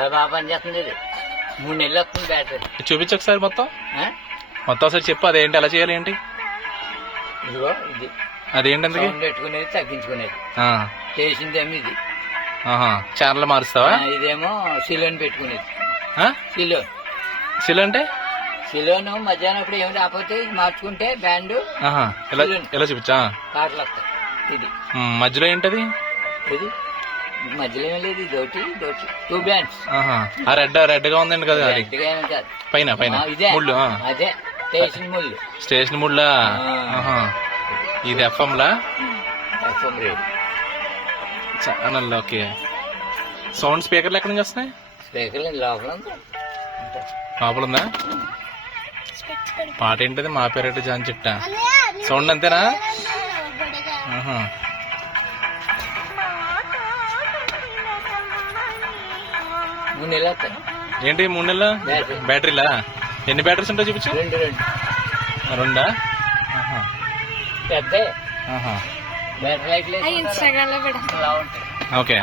బాగా పనిచేస్తుంది ఇది. మూడు నెలలు వస్తుంది బ్యాటరీ. చూపించు ఒకసారి మొత్తం? మొత్తం ఒకసారి చెప్పు అదేంటి ఎలా చేయాలి ఏంటి? ఇదిగో ఇది. అదేంటి అందుకే? పెట్టుకునేది తగ్గించుకునేది. చేసిందేమో ఇది. ఛానల్ మారుస్తావా? ఇదేమో సిలోన్ పెట్టుకునేది. ఆ? సిలోన్ సిల్ అంటే? సిలోన్ మధ్యాహ్నం అప్పుడు ఏమి రాకపోతే మార్చుకుంటే బ్యాండ్ సిల్. ఇలా చూపించా? పాటలు వస్తాయి. ఇది. మధ్యలో ఏంటది? ఇది. మధ్యలో ఏమీ లేదు ఇది ఒకటి టూ బ్యాండ్స్ ఆ రెడ్ రెడ్గా ఉందండి కదా అది. గట్టిగా ఏమీ కాదు. పైన పైన. ఆ, ఇదే. ముళ్ళు ఆ. అదే. స్టేషన్ ముళ్ళు. స్టేషన్ ముళ్ళా. ఆహా. ఇది ఎఫ్ఎం లా? FM radio channel okay. Sound స్పీకర్లు ఎక్కడి నుంచి వస్తున్నాయి? స్పీకర్లు లోపల ఉంది. లోపల ఉందా? పాట ఏంటది? మా పేరట జాన్ చిట్ట? సౌండ్ అంతేనా? ఆహా. మూడు నెలలు వస్తాయి ఏంటి మూడు నెలల? బ్యాటరీ. బ్యాటరీలా? ఎన్ని బ్యాటరీస్ ఉంటాయి చూపించు. రెండు రెండు. పెద్ద. బ్యాటరీ ఇన్స్టాగ్రామ్లో పెడతా. ఓకే.